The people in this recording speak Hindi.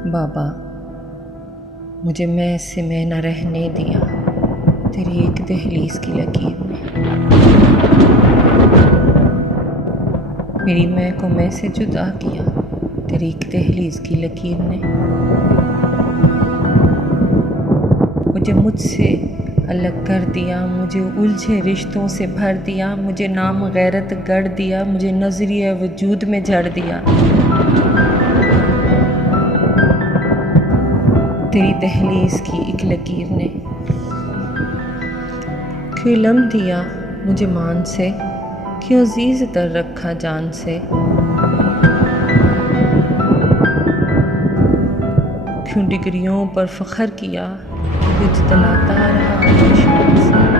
बाबा, मुझे मैं से मैं न रहने दिया तेरी एक दहलीज की लकीर ने। मेरी मैं को मैं से जुदा किया तेरी एक दहलीज की लकीर ने। मुझे मुझसे अलग कर दिया, मुझे उलझे रिश्तों से भर दिया, मुझे नाम गैरत गढ़ दिया, मुझे नजरिया वजूद में जड़ दिया। तेरी दहलीज की एक लकीर ने क्यों लम दिया मुझे मान से, क्यों अजीज तर रखा जान से। क्यों डिग्रियों पर फख्र किया, क्यों जतलाता रहा आलिशान से।